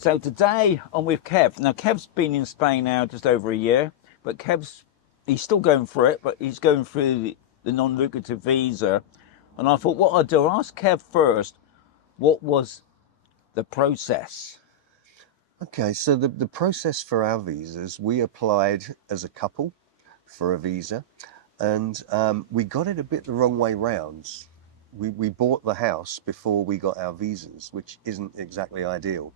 So today I'm with Kev. Now Kev's been in Spain now just over a year, but he's still going through it, but he's going through the non-lucrative visa. And I thought what I'd do, I'll ask Kev first, what was the process? Okay, so the process for our visas, we applied as a couple for a visa, and we got it a bit the wrong way round. We bought the house before we got our visas, which isn't exactly ideal.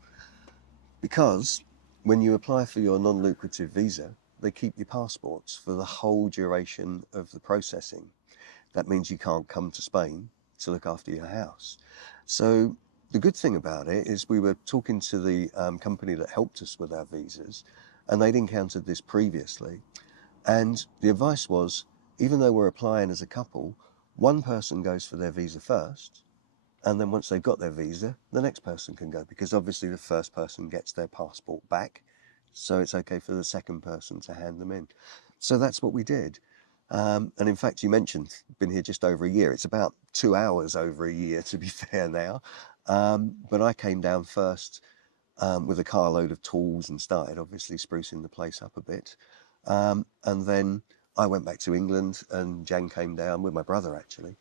Because when you apply for your non-lucrative visa, they keep your passports for the whole duration of the processing. That means you can't come to Spain to look after your house. So the good thing about it is we were talking to the company that helped us with our visas, and they'd encountered this previously. And the advice was, even though we're applying as a couple, one person goes for their visa first, and then once they've got their visa, the next person can go, because obviously the first person gets their passport back, so it's okay for the second person to hand them in. So that's what we did. And in fact, you mentioned, been here just over a year. It's about 2 hours over a year, to be fair now. But I came down first with a carload of tools and started obviously sprucing the place up a bit. And then I went back to England, and Jan came down with my brother actually.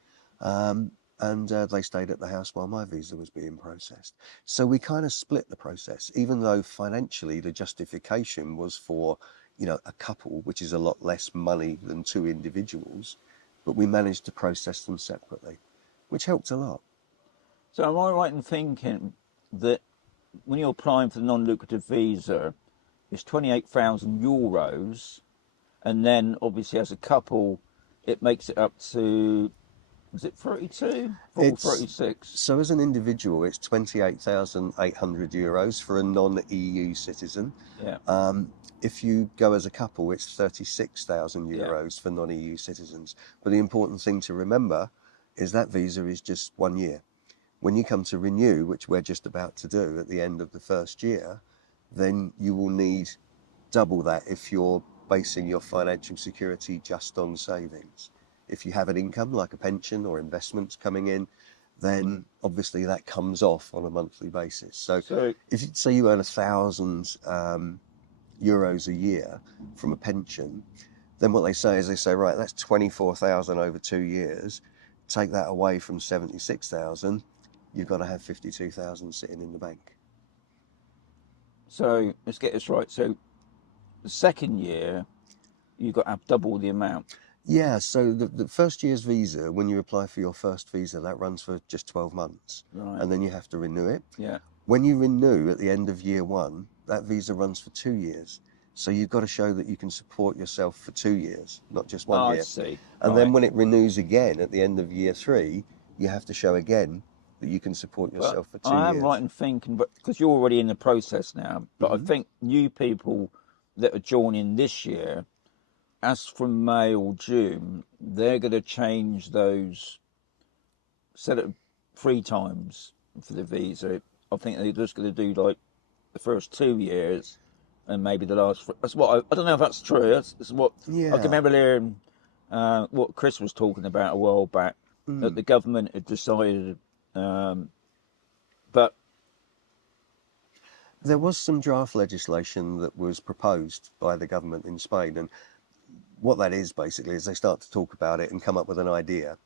And they stayed at the house while my visa was being processed. So we kind of split the process, even though financially the justification was for, you know, a couple, which is a lot less money than two individuals, but we managed to process them separately, which helped a lot. So am I right in thinking that when you're applying for the non-lucrative visa, it's €28,000, and then obviously as a couple, it makes it up to, was it 32 or 36? So as an individual, it's €28,800 for a non-EU citizen. Yeah. If you go as a couple, it's €36,000 for non-EU citizens. But the important thing to remember is that visa is just 1 year. When you come to renew, which we're just about to do at the end of the first year, then you will need double that if you're basing your financial security just on savings. If you have an income like a pension or investments coming in, then obviously that comes off on a monthly basis. So if you say you earn €1,000 a year from a pension, then what they say is right, that's 24,000 over 2 years. Take that away from 76,000, you've got to have 52,000 sitting in the bank. So let's get this right. So the second year, you've got to have double the amount. Yeah, so the first year's visa, when you apply for your first visa, that runs for just 12 months. Right. And then you have to renew it. Yeah. When you renew at the end of year one, that visa runs for 2 years. So you've got to show that you can support yourself for 2 years, not just 1 year. I see. And then when it renews again at the end of year 3, you have to show again that you can support yourself for 2 years. I am right in thinking, but because you're already in the process now, but I think new people that are joining this year, as from May or June, they're going to change those, set it 3 times for the visa. I think they're just going to do like the first 2 years and maybe the last. That's what I don't know if that's true. That's what I can remember hearing what Chris was talking about a while back, that the government had decided. But there was some draft legislation that was proposed by the government in Spain, and what that is basically is they start to talk about it and come up with an idea,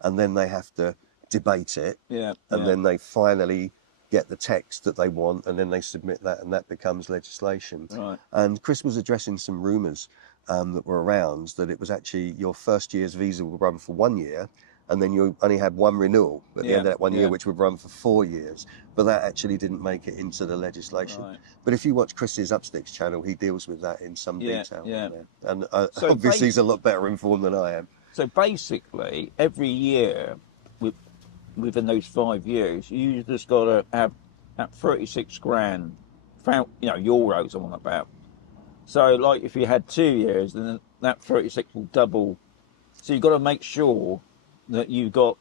and then they have to debate it, and then they finally get the text that they want, and then they submit that, and that becomes legislation. Right. And Chris was addressing some rumours that were around that it was actually your first year's visa will run for 1 year, and then you only had one renewal at the end of that 1 year, which would run for 4 years. But that actually didn't make it into the legislation. Right. But if you watch Chris's UPSTICKS channel, he deals with that in some detail. Yeah. And so obviously he's a lot better informed than I am. So basically, every year, within those 5 years, you just got to have that 36 grand, euros I'm on about. So like if you had 2 years, then that 36 will double. So you've got to make sure that you've got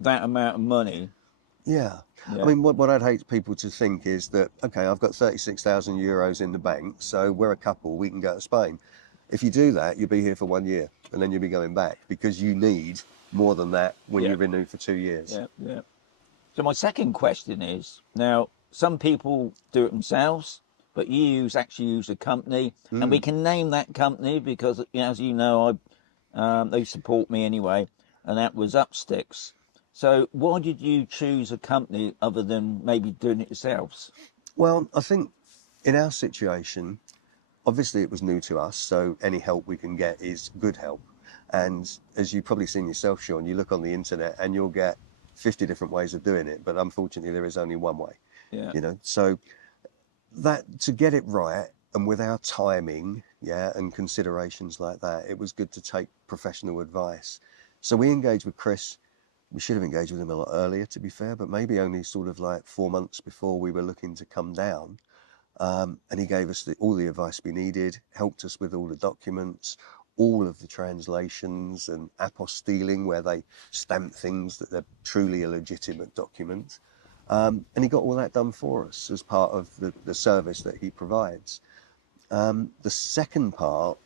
that amount of money. Yeah. I mean, what I'd hate people to think is that, okay, I've got 36,000 euros in the bank, so we're a couple, we can go to Spain. If you do that, you'll be here for 1 year, and then you'll be going back, because you need more than that when you renew for 2 years. Yeah. So my second question is, now, some people do it themselves, but you actually use a company, and we can name that company because, as you know, they support me anyway, and that was UPSTICKS. So why did you choose a company other than maybe doing it yourselves? Well, I think in our situation, obviously it was new to us, so any help we can get is good help. And as you've probably seen yourself, Sean, you look on the internet and you'll get 50 different ways of doing it, but unfortunately there is only one way. Yeah. So that to get it right and with our timing, and considerations like that, it was good to take professional advice. So we engaged with Chris. We should have engaged with him a lot earlier, to be fair, but maybe only sort of like 4 months before we were looking to come down. And he gave us all the advice we needed, helped us with all the documents, all of the translations and apostilling, where they stamp things that they're truly a legitimate document. And he got all that done for us as part of the service that he provides. The second part,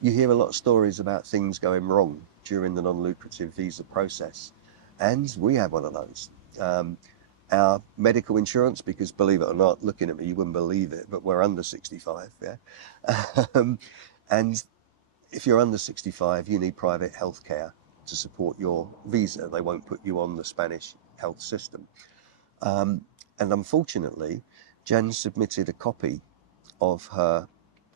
you hear a lot of stories about things going wrong during the non-lucrative visa process. And we had one of those. Our medical insurance, because believe it or not, looking at me, you wouldn't believe it, but we're under 65, and if you're under 65, you need private health care to support your visa. They won't put you on the Spanish health system. And unfortunately, Jen submitted a copy of her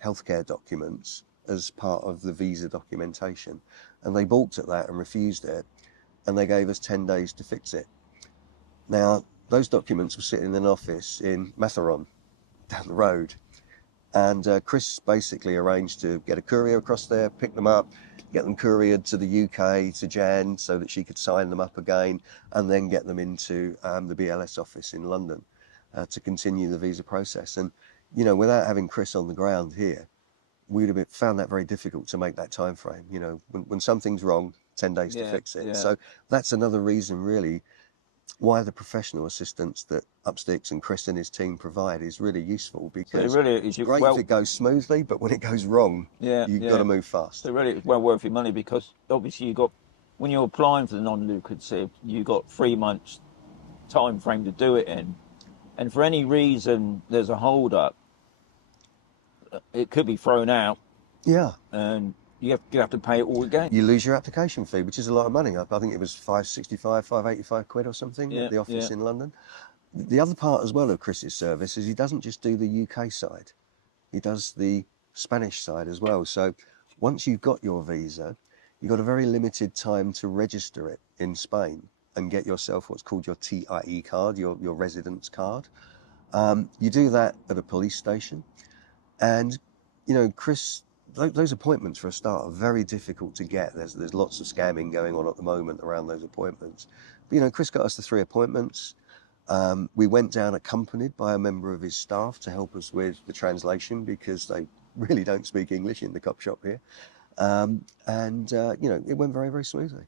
healthcare documents as part of the visa documentation, and they balked at that and refused it, and they gave us 10 days to fix it. Now, those documents were sitting in an office in Matharon, down the road, and Chris basically arranged to get a courier across there, pick them up, get them couriered to the UK, to Jan, so that she could sign them up again, and then get them into the BLS office in London to continue the visa process. And, without having Chris on the ground here, we'd have found that very difficult to make that time frame. When something's wrong, 10 days to fix it. So that's another reason, really, why the professional assistance that UPSTICKS and Chris and his team provide is really useful, because it's great if it goes smoothly, but when it goes wrong, you've got to move fast. So really, it's well worth your money, because obviously when you're applying for the non-lucrative, you've got 3 months time frame to do it in, and for any reason there's a hold up, it could be thrown out. Yeah. And you have to pay it all again. You lose your application fee, which is a lot of money. I think it was 565, 585 quid or something at the office in London. The other part as well of Chris's service is he doesn't just do the UK side. He does the Spanish side as well. So once you've got your visa, you've got a very limited time to register it in Spain and get yourself what's called your TIE card, your residence card. You do that at a police station. And, Chris, those appointments for a start are very difficult to get. There's lots of scamming going on at the moment around those appointments. But, Chris got us the 3 appointments. We went down accompanied by a member of his staff to help us with the translation, because they really don't speak English in the cop shop here. It went very, very smoothly.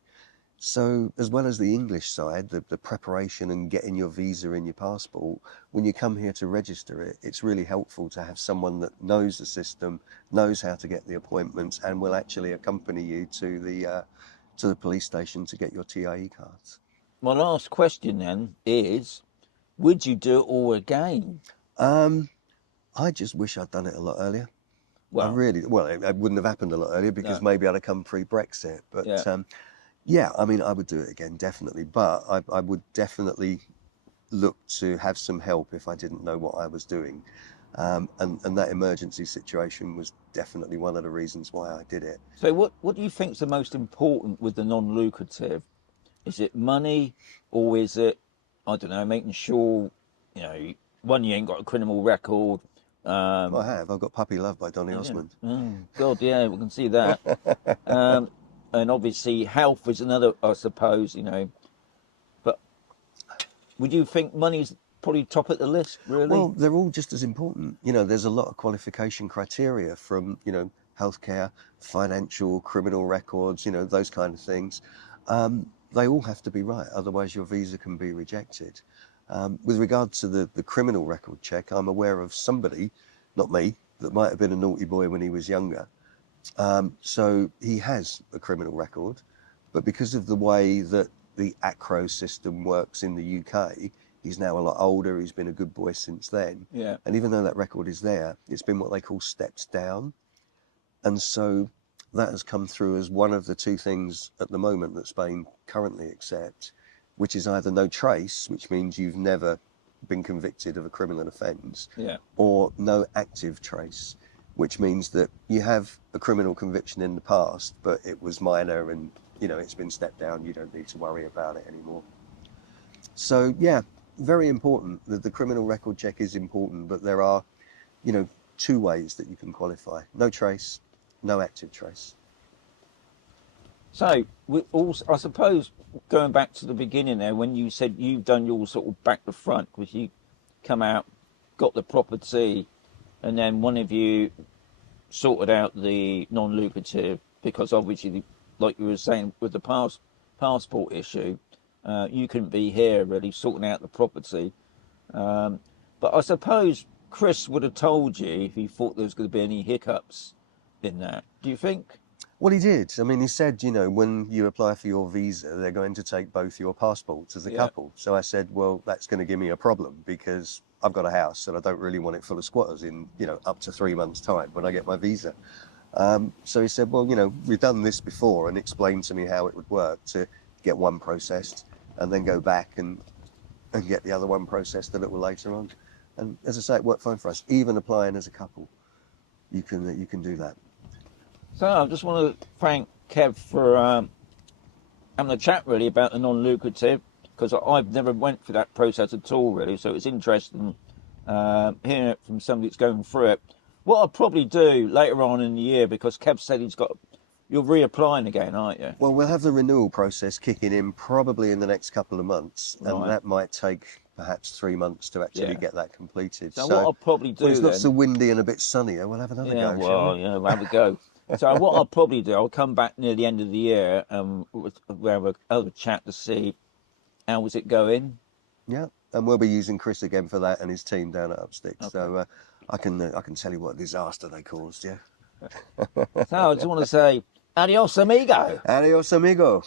So as well as the English side, the preparation and getting your visa and your passport, when you come here to register it, it's really helpful to have someone that knows the system, knows how to get the appointments, and will actually accompany you to the police station to get your TIE cards. My last question then is, would you do it all again? I just wish I'd done it a lot earlier. Well, it wouldn't have happened a lot earlier, because maybe I'd have come pre-Brexit. But I mean, I would do it again, definitely. But I would definitely look to have some help if I didn't know what I was doing. And that emergency situation was definitely one of the reasons why I did it. So what do you think is the most important with the non-lucrative? Is it money, or is it, I don't know, making sure, one, you ain't got a criminal record? I have. I've got Puppy Love by Donny Osmond. Oh, God, yeah, we can see that. And obviously health is another, I suppose, But would you think money's probably top of the list, really? Well, they're all just as important. There's a lot of qualification criteria from, healthcare, financial, criminal records, those kind of things. They all have to be right, otherwise your visa can be rejected. With regard to the criminal record check, I'm aware of somebody, not me, that might have been a naughty boy when he was younger. So he has a criminal record, but because of the way that the ACRO system works in the UK, He's now a lot older. He's been a good boy since then. Yeah. And even though that record is there, it's been what they call steps down. And so that has come through as one of the two things at the moment that Spain currently accept, which is either no trace, which means you've never been convicted of a criminal offence, Yeah. or no active trace, which means that you have a criminal conviction in the past, but it was minor and, you know, it's been stepped down. You don't need to worry about it anymore. So, yeah, very important. The criminal record check is important, but there are, you know, two ways that you can qualify. No trace, no active trace. So, we also, I suppose, going back to the beginning there, when you said you've done your sort of back to front, because you come out, got the property, and then one of you sorted out the non-lucrative, because obviously, like you were saying, with the passport issue, you couldn't be here really sorting out the property. But I suppose Chris would have told you if he thought there was going to be any hiccups in that. Do you think? Well, he did. I mean, he said, you know, when you apply for your visa, they're going to take both your passports as a couple. So I said, well, that's going to give me a problem because I've got a house and I don't really want it full of squatters in, you know, up to 3 months' time when I get my visa. So he said, well, you know, we've done this before, and explained to me how it would work to get one processed and then go back and get the other one processed a little later on. And as I say, it worked fine for us. Even applying as a couple, you can do that. So I just want to thank Kev for having a chat really about the non-lucrative, because I've never went through that process at all really. So it's interesting hearing it from somebody that's going through it. What I'll probably do later on in the year, because Kev said you're reapplying again, aren't you? Well, we'll have the renewal process kicking in probably in the next couple of months, and that might take perhaps 3 months to actually get that completed. So what I'll probably do when it's then, not so windy and a bit sunnier, we'll have another go. Well, yeah, we'll have a go. So what I'll probably do, I'll come back near the end of the year and we'll have another chat to see how was it going. Yeah, and we'll be using Chris again for that and his team down at UPSTICKS. Okay. So I can tell you what a disaster they caused. Yeah. So I just want to say, adios, amigo. Adios, amigo.